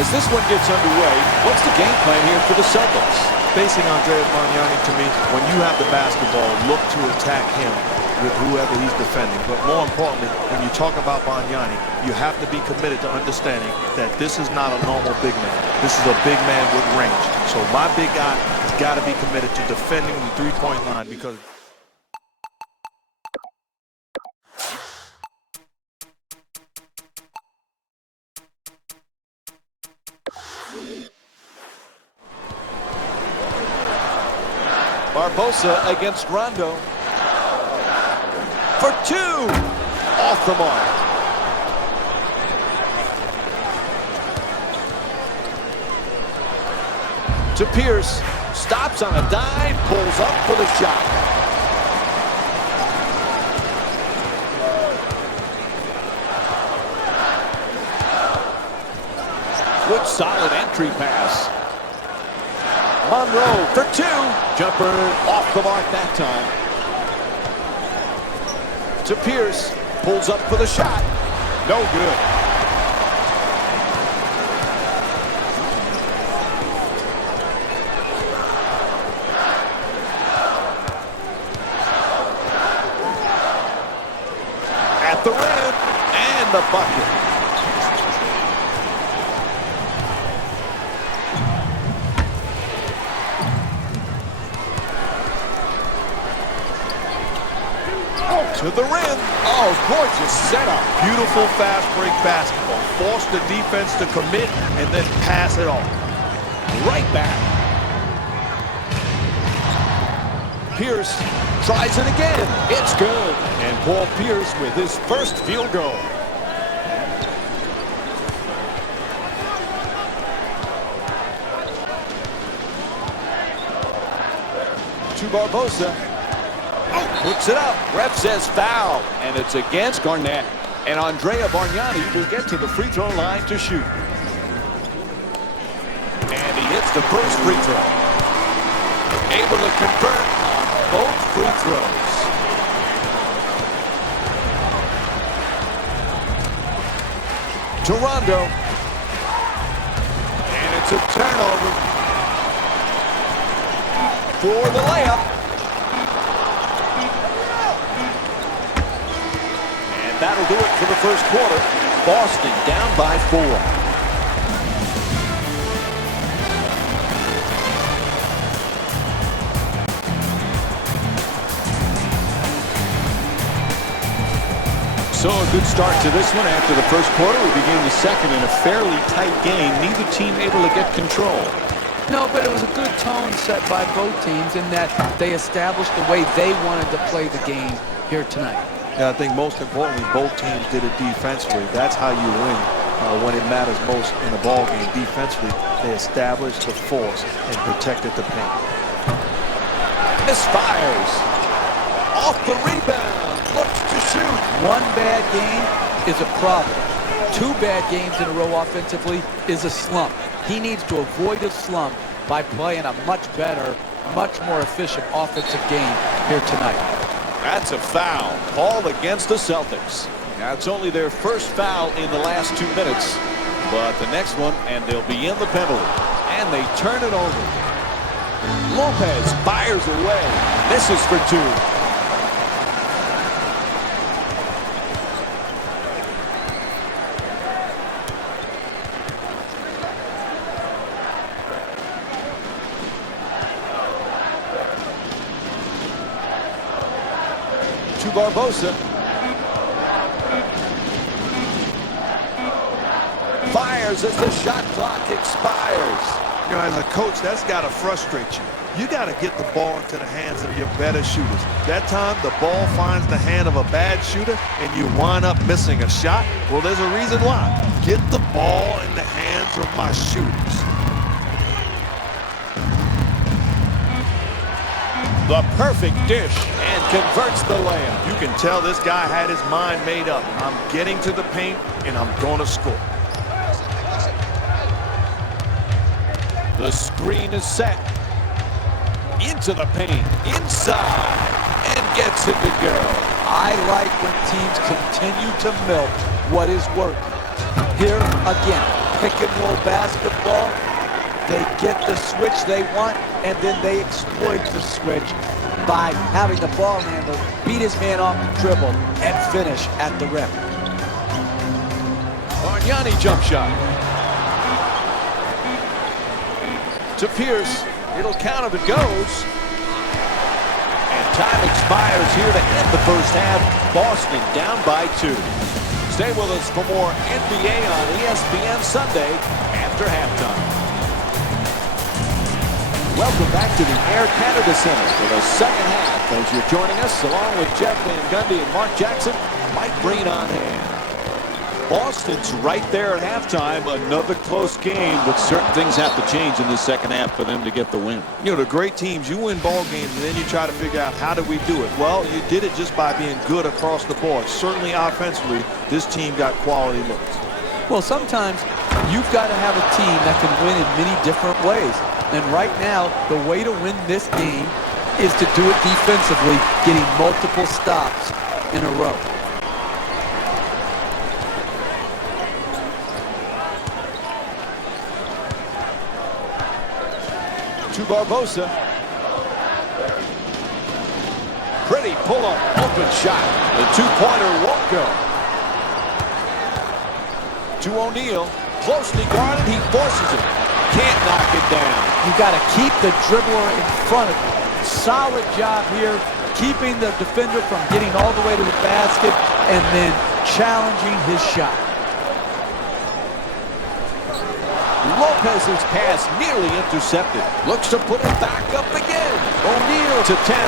As this one gets underway, what's the game plan here for the Celtics? Facing Andrea Bargnani, to me, when you have the basketball, look to attack him with whoever he's defending. But more importantly, when you talk about Bargnani, you have to be committed to understanding that this is not a normal big man. This is a big man with range. So my big guy has got to be committed to defending the three-point line because Barbosa against Rondo. For two! Off the mark. To Pierce. Stops on a dime. Pulls up for the shot. Good solid entry pass. Monroe for two. Jumper off the mark that time. To Pierce. Pulls up for the shot. No good. At the rim. And the bucket. To the rim. Oh, gorgeous setup. beautiful fast break basketball. Force the defense to commit and then pass it off. Right back. Pierce tries it again. It's good. And Paul Pierce with his first field goal. To Barbosa. Puts it up. Ref says foul. And it's against Garnett. And Andrea Bargnani will get to the free throw line to shoot. And he hits the first free throw. Able to convert on both free throws. To Rondo. And it's a turnover. For the layup. That'll do it for the first quarter. Boston down by 4. So a good start to this one. After the first quarter, we begin the second in a fairly tight game. Neither team able to get control. No, but it was a good tone set by both teams in that they established the way they wanted to play the game here tonight. Yeah, I think most importantly, both teams did it defensively. That's how you win when it matters most in a ball game. Defensively, they established the force and protected the paint. Misfires. Off the rebound. Looks to shoot. One bad game is a problem. 2 bad games in a row offensively is a slump. He needs to avoid a slump by playing a much better, much more efficient offensive game here tonight. That's a foul called against the Celtics. Now it's only their first foul in the last 2 minutes, but the next one, and they'll be in the penalty. And they turn it over. Lopez fires away. Misses for 2. To Barbosa. Fires as the shot clock expires. You know, as a coach, that's got to frustrate you. You got to get the ball into the hands of your better shooters. That time, the ball finds the hand of a bad shooter, and you wind up missing a shot. Well, there's a reason why. Get the ball in the hands of my shooters. The perfect dish and converts the layup. You can tell this guy had his mind made up. I'm getting to the paint, and I'm going to score. The screen is set. Into the paint. Inside. And gets it to go. I like when teams continue to milk what is working. Here again, pick and roll basketball. They get the switch they want, and then they exploit the switch by having the ball handler beat his man off the dribble and finish at the rim. Bargnani jump shot. To Pierce. It'll count if it goes. And time expires here to end the first half. Boston down by 2. Stay with us for more NBA on ESPN Sunday after halftime. Welcome back to the Air Canada Center for the second half. As you're joining us, along with Jeff Van Gundy and Mark Jackson, Mike Breen on hand. Boston's right there at halftime. Another close game, but certain things have to change in the second half for them to get the win. You know, the great teams, you win ball games, and then you try to figure out how do we do it. Well, you did it just by being good across the board. Certainly offensively, this team got quality looks. Well, sometimes you've got to have a team that can win in many different ways. And right now, the way to win this game is to do it defensively, getting multiple stops in a row. To Barbosa. Pretty pull-up, open shot. The two-pointer won't go. To O'Neal. Closely guarded, he forces it. Can't knock it down. You got to keep the dribbler in front of you. Solid job here, keeping the defender from getting all the way to the basket and then challenging his shot. Lopez's pass nearly intercepted. Looks to put it back up again. O'Neal to 10.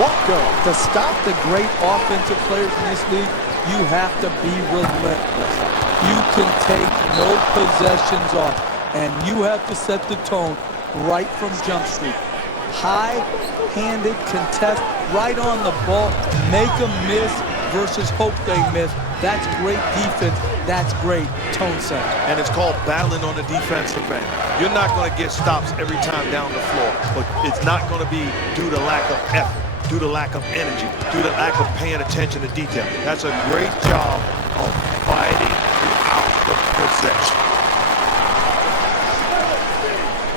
Won't go. To stop the great offensive players in this league, you have to be relentless. You can take no possessions off, and you have to set the tone right from jump street. High-handed contest right on the ball. Make them miss versus hope they miss. That's great defense. That's great tone setting. And it's called battling on the defensive end. You're not going to get stops every time down the floor, but it's not going to be due to lack of effort, due to lack of energy, due to lack of paying attention to detail. That's a great job of fighting throughout the possession.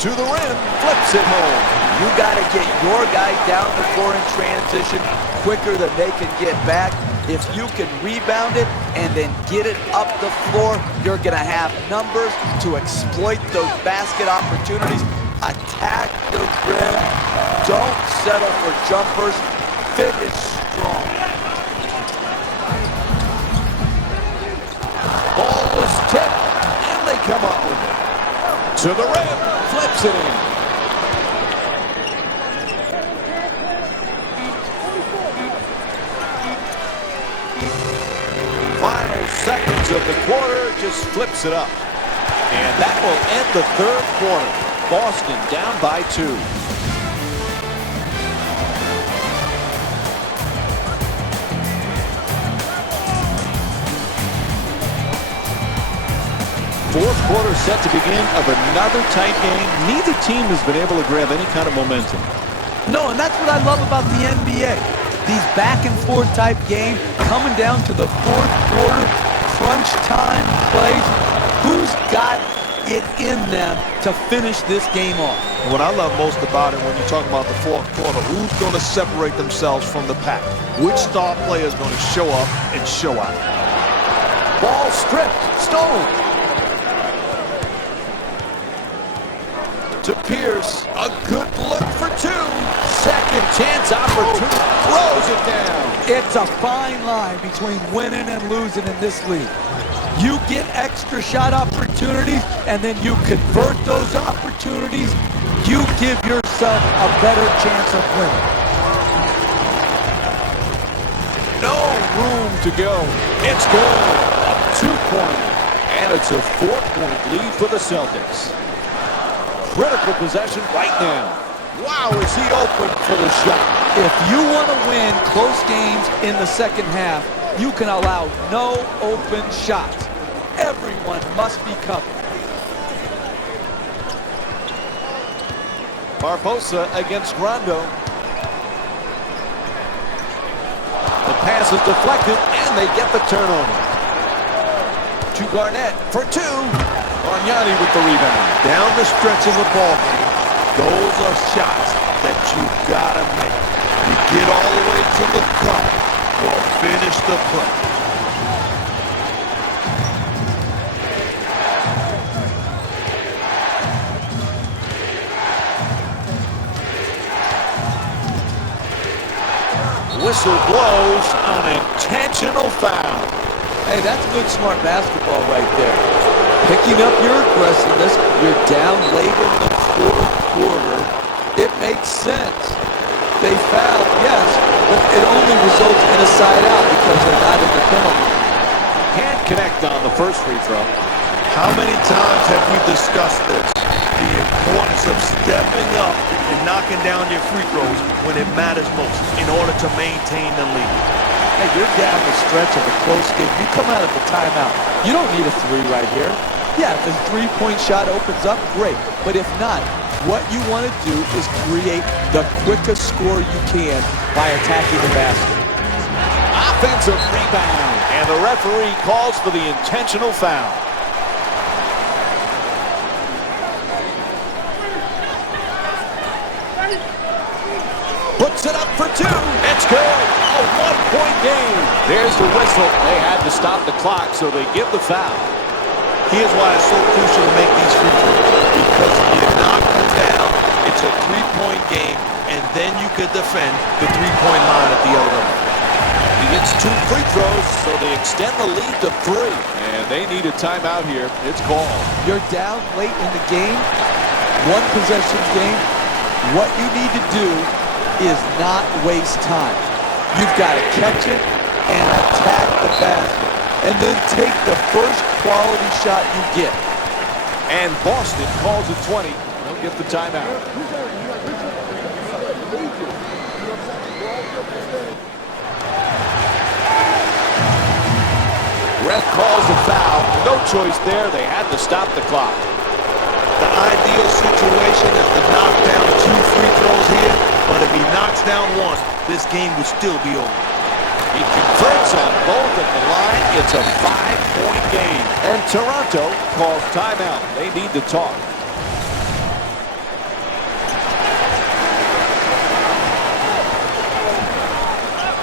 To the rim, flips it home. You got to get your guy down the floor in transition quicker than they can get back. If you can rebound it and then get it up the floor, you're going to have numbers to exploit those basket opportunities. Attack the rim. Don't settle for jumpers. Finish strong. Ball was tipped, and they come up with it. To the rim, flips it in. Final seconds of the quarter, just flips it up. And that will end the third quarter. Boston down by 2. Fourth quarter set to begin of another tight game. Neither team has been able to grab any kind of momentum. No, and that's what I love about the NBA. These back and forth type games coming down to the fourth quarter, crunch time plays. Who's got it in them to finish this game off? And what I love most about it when you talk about the fourth quarter, who's going to separate themselves from the pack? Which star player is going to show up and show out? Ball stripped, stolen. To Pierce, a good look for 2. Second chance opportunity, throws it down. It's a fine line between winning and losing in this league. You get extra shot opportunities, and then you convert those opportunities. You give yourself a better chance of winning. No room to go. It's good. A 2-pointer. And it's a 4-point lead for the Celtics. Critical possession right now. Wow, is he open for the shot? If you want to win close games in the second half, you can allow no open shots. Everyone must be covered. Barbosa against Rondo. The pass is deflected, and they get the turnover. To Garnett for 2. Bargnani with the rebound. Down the stretch of the ball game, those are shots that you gotta make. You get all the way to the cup or finish the play. Whistle blows, an intentional foul. Hey, that's good, smart basketball right there. Picking up your aggressiveness, you're down late in the fourth quarter. It makes sense. They fouled, yes, but it only results in a side out because they're not in the penalty. Can't connect on the first free throw. How many times have we discussed this? The importance of stepping up and knocking down your free throws when it matters most in order to maintain the lead. Hey, you're down the stretch of a close game. You come out of the timeout. You don't need a three right here. Yeah, if the three-point shot opens up, great. But if not, what you want to do is create the quickest score you can by attacking the basket. Offensive rebound, and the referee calls for the intentional foul. Puts it up for two. It's good. A one-point game. There's the whistle. They had to stop the clock, so they give the foul. Here's why it's so crucial to make these free throws. Because if you knock them down, it's a three-point game, and then you could defend the three-point line at the other end. He gets two free throws, so they extend the lead to 3. And they need a timeout here. It's called. You're down late in the game, one possession game. What you need to do is not waste time. You've got to catch it and attack the basket, and then take the first quality shot you get. And Boston calls it 20. They'll get the timeout. Ref calls a foul. No choice there. They had to stop the clock. The ideal situation is to knock down 2 free throws here, but if he knocks down 1, this game would still be over. He converts on both at the line. It's a 5-point game. And Toronto calls timeout. They need to talk.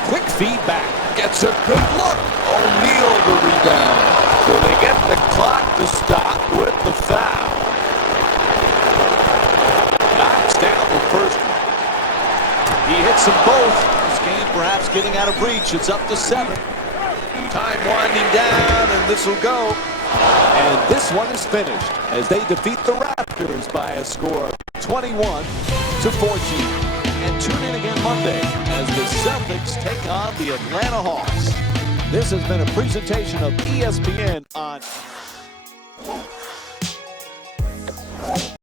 Quick feedback. Gets a good look. O'Neal the rebound. So they get the clock to stop with the foul. Knocks down the first one. He hits them both. This game perhaps getting out of reach. It's up to 7. Time winding down, and this will go. And this one is finished as they defeat the Raptors by a score of 21-14. And tune in again Monday as the Celtics take on the Atlanta Hawks. This has been a presentation of ESPN on